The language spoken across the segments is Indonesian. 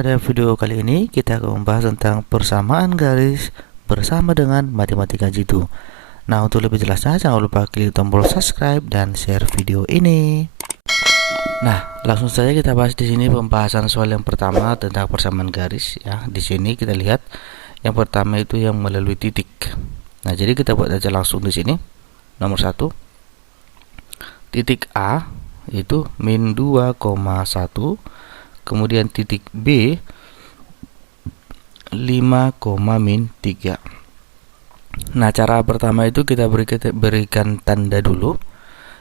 pada video kali ini kita akan membahas tentang persamaan garis bersama dengan matematika jitu. Nah, untuk lebih jelasnya jangan lupa klik tombol subscribe dan share video ini. Nah, langsung saja kita bahas di sini pembahasan soal yang pertama tentang persamaan garis ya. Di sini kita lihat yang pertama itu yang melalui titik. Nah, jadi kita buat aja langsung di sini. Nomor 1. Titik A itu min 2,1, kemudian titik B 5, min 3. Nah, cara pertama itu kita berikan tanda dulu.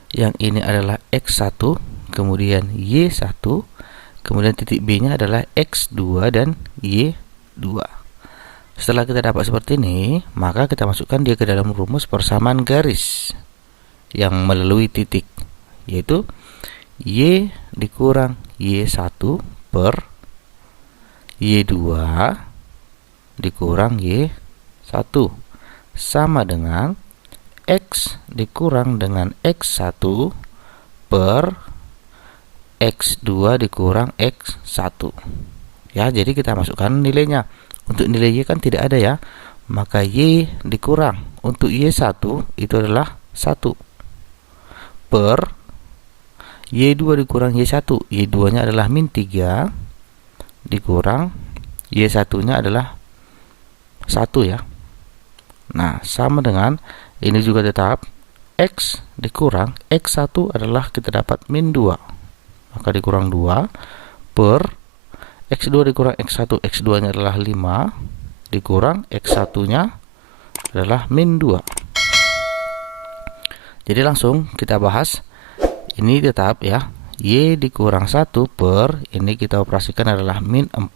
Yang ini adalah X1, kemudian Y1, kemudian titik B nya adalah X2 dan Y2. Setelah kita dapat seperti ini, maka kita masukkan dia ke dalam rumus persamaan garis yang melalui titik, yaitu Y dikurang Y1 per Y2 dikurang Y1 sama dengan X dikurang dengan X1 per X2 dikurang X1. Ya, jadi kita masukkan nilainya. Untuk nilai Y kan tidak ada ya, maka Y dikurang untuk Y1 itu adalah 1 per Y2 dikurang Y1, Y2 nya adalah min 3 dikurang Y1 nya adalah 1 ya. Nah, sama dengan ini juga tetap X dikurang X1 adalah kita dapat min 2, maka dikurang 2 per X2 dikurang X1, X2 nya adalah 5 dikurang X1 nya adalah min 2. Jadi langsung kita bahas. Ini tetap ya, Y dikurang 1 per, ini kita operasikan adalah min 4,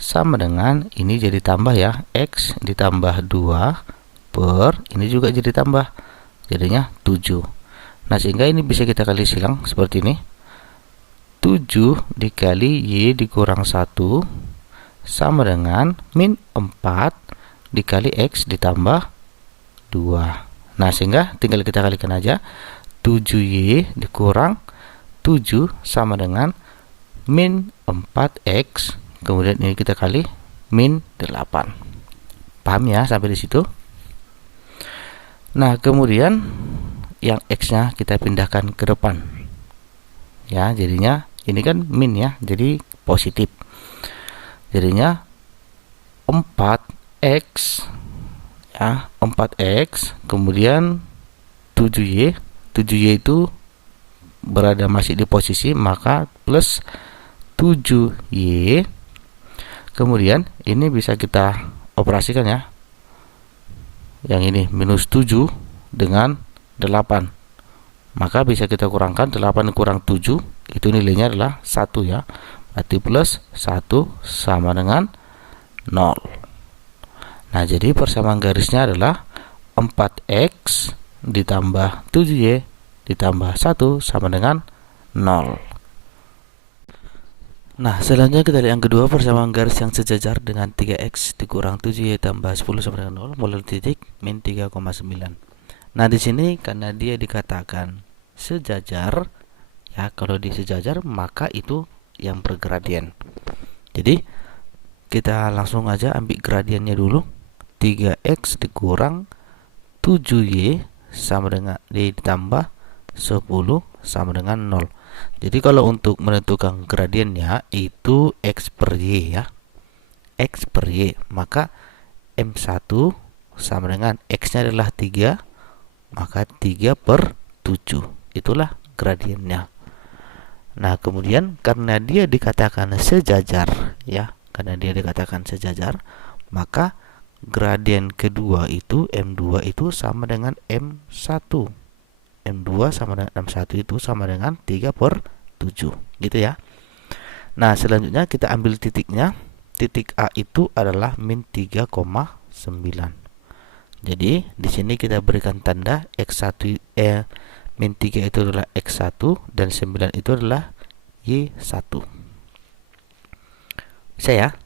sama dengan, ini jadi tambah ya, X ditambah 2 per, ini juga jadi tambah, jadinya 7. Nah, sehingga ini bisa kita kali silang seperti ini. 7 dikali Y dikurang 1 sama dengan min 4 dikali X ditambah 2. Nah, sehingga tinggal kita kalikan aja. 7Y dikurang 7 sama dengan min 4X, kemudian ini kita kali min 8. Paham ya sampai di situ? Nah, kemudian yang X-nya kita pindahkan ke depan. Ya, jadinya ini kan min ya, jadi positif. Jadinya 4X ya, 4X, kemudian 7Y. 7Y itu berada masih di posisi, maka plus 7Y, kemudian ini bisa kita operasikan ya, yang ini minus 7 dengan 8, maka bisa kita kurangkan 8 kurang 7, itu nilainya adalah 1 ya, berarti plus 1 sama dengan 0. Nah, jadi persamaan garisnya adalah 4X ditambah 7Y ditambah 1 sama dengan 0. Nah, selanjutnya kita lihat yang kedua, persamaan garis yang sejajar dengan 3X dikurang 7Y tambah 10 sama dengan 0 mulai titik min 3,9. Nah, di sini karena dia dikatakan sejajar ya, kalau di sejajar maka itu yang bergradien. Jadi kita langsung aja ambil gradiennya dulu. 3X dikurang 7Y sama dengan ditambah 10 sama dengan 0. Jadi kalau untuk menentukan gradiennya itu X per Y ya, X per Y, maka M1 sama dengan X nya adalah 3, maka 3 per 7, itulah gradiennya. Nah, kemudian karena dia dikatakan sejajar ya, karena dia dikatakan sejajar, maka gradien kedua itu M2 itu sama dengan M1. M2 sama dengan M1 itu sama dengan 3 per 7 gitu ya. Nah, selanjutnya kita ambil titiknya. Titik A itu adalah min 3,9. Jadi di sini kita berikan tanda X1 min 3 itu adalah X1 dan 9 itu adalah Y1. Bisa ya?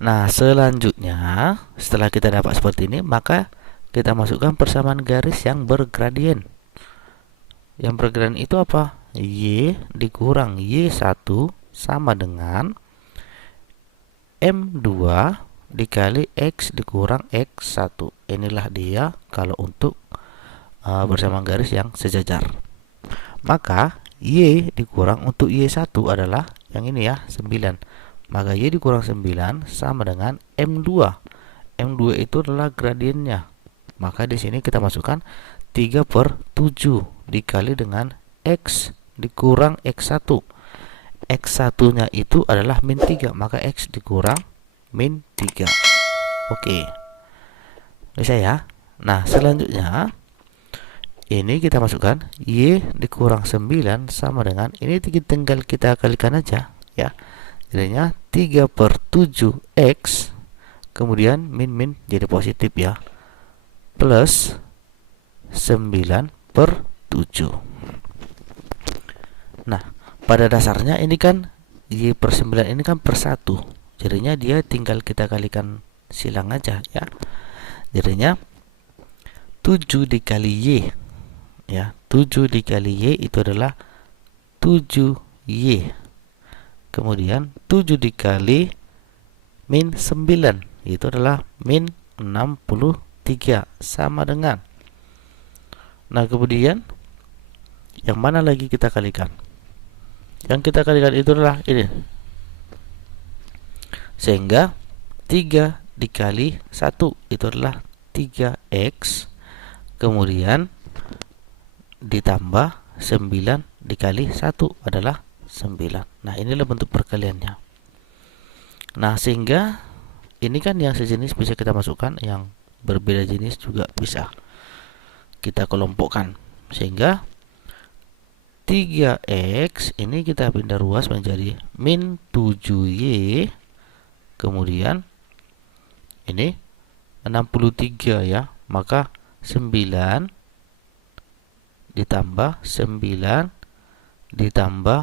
Nah, selanjutnya setelah kita dapat seperti ini, maka kita masukkan persamaan garis yang bergradien. Yang bergradien itu apa? Y dikurang Y1 sama dengan M2 dikali X dikurang X1. Inilah dia kalau untuk bersamaan garis yang sejajar. Maka Y dikurang untuk Y1 adalah yang ini ya, 9. Maka Y dikurang 9 sama dengan M2. M2 itu adalah gradiennya. Maka di sini kita masukkan 3/7 dikali dengan X dikurang X1. X1-nya itu adalah min 3, maka X dikurang min 3. Oke. Bisa ya? Nah, selanjutnya ini kita masukkan Y dikurang 9 sama dengan, ini tinggal kita kalikan aja ya. Jadinya 3/7 X, kemudian min jadi positif ya, plus 9/7. Nah, pada dasarnya ini kan Y per 9 ini kan per 1. Jadinya dia tinggal kita kalikan silang aja ya. Jadinya 7 dikali Y ya, 7 dikali Y itu adalah 7Y. Kemudian 7 dikali min 9 itu adalah min 63 sama dengan. Nah, kemudian yang mana lagi kita kalikan? Yang kita kalikan itu adalah ini. Sehingga 3 dikali 1 itu adalah 3X. Kemudian ditambah 9 dikali 1 adalah 9. Nah, inilah bentuk perkaliannya. Nah, sehingga ini kan yang sejenis bisa kita masukkan, yang berbeda jenis juga bisa kita kelompokkan. Sehingga 3X ini kita pindah ruas menjadi min 7Y. Kemudian ini 63 ya. Maka 9 ditambah 9 ditambah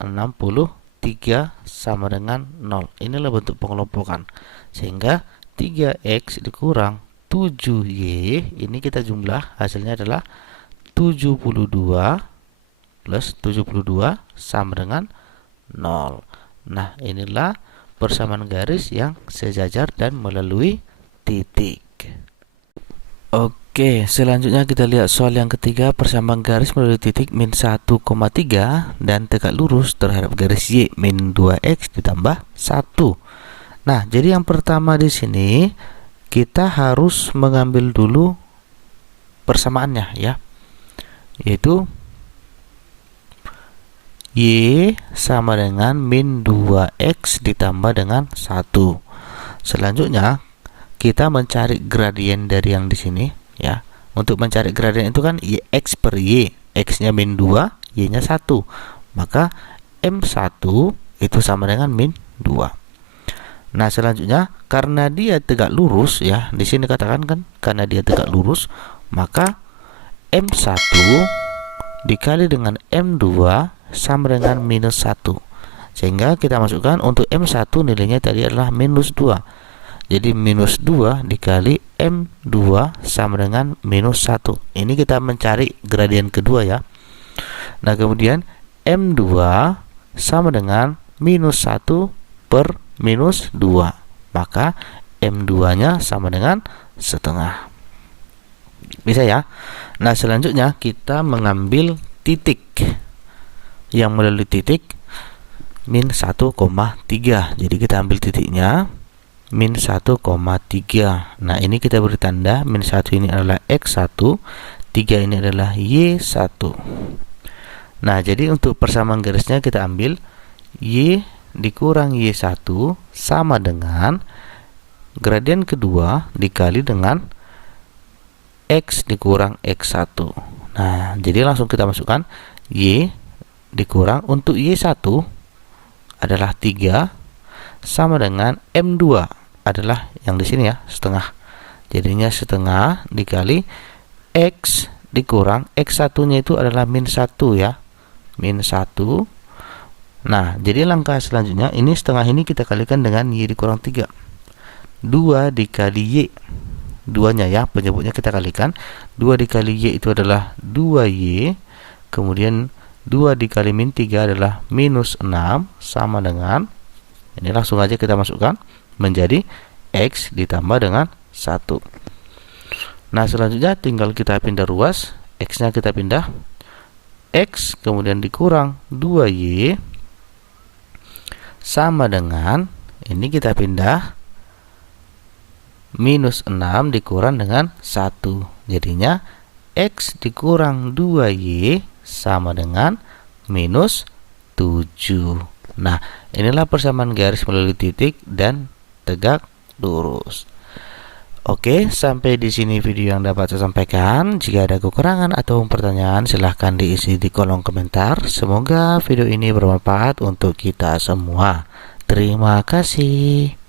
63 sama dengan 0. Inilah bentuk pengelompokan. Sehingga 3X dikurang 7Y, ini kita jumlah, hasilnya adalah 72 plus 72 sama dengan 0. Nah, inilah persamaan garis yang sejajar dan melalui titik. Oke, selanjutnya kita lihat soal yang ketiga, persamaan garis melalui titik min 1,3 dan tegak lurus terhadap garis Y min 2X ditambah 1. Nah, jadi yang pertama di sini kita harus mengambil dulu persamaannya ya, yaitu Y sama dengan min 2X ditambah dengan 1. Selanjutnya kita mencari gradien dari yang di sini ya. Untuk mencari gradien itu kan X per Y, X-nya min 2, Y-nya 1. Maka M1 itu sama dengan min 2. Nah, selanjutnya karena dia tegak lurus ya, di sini katakan kan karena dia tegak lurus, maka M1 dikali dengan M2 sama dengan minus 1. Sehingga kita masukkan untuk M1 nilainya tadi adalah minus 2. Jadi minus 2 dikali M2 sama dengan minus 1. Ini kita mencari gradien kedua ya. Nah, kemudian M2 sama dengan minus 1 per minus 2. Maka M2-nya sama dengan setengah. Bisa ya? Nah, selanjutnya kita mengambil titik. Yang melalui titik min 1,3. Jadi kita ambil titiknya min 1,3. Nah, ini kita beri tanda, min 1 ini adalah X1, 3 ini adalah Y1. Nah, jadi untuk persamaan garisnya kita ambil Y dikurang Y1 sama dengan gradien kedua dikali dengan X dikurang X1. Nah, jadi langsung kita masukkan Y dikurang untuk Y1 adalah 3 sama dengan M2 adalah yang di sini ya, setengah. Jadinya setengah dikali X dikurang X1-nya itu adalah min 1 ya. Min 1. Nah, jadi langkah selanjutnya ini setengah ini kita kalikan dengan Y dikurang 3. 2 dikali Y. 2-nya ya, penyebutnya kita kalikan. 2 dikali Y itu adalah 2Y. Kemudian 2 dikali min 3 adalah minus 6 sama dengan Ini langsung aja kita masukkan menjadi X ditambah dengan 1. Nah, selanjutnya tinggal kita pindah ruas. X-nya kita pindah. X kemudian dikurang 2Y sama dengan, ini kita pindah, minus 6 dikurang dengan 1. Jadinya X dikurang 2Y sama dengan minus 7. Nah, inilah persamaan garis melalui titik dan tegak lurus. Oke, sampai di sini video yang dapat saya sampaikan. Jika ada kekurangan atau pertanyaan, silahkan diisi di kolom komentar. Semoga video ini bermanfaat untuk kita semua. Terima kasih.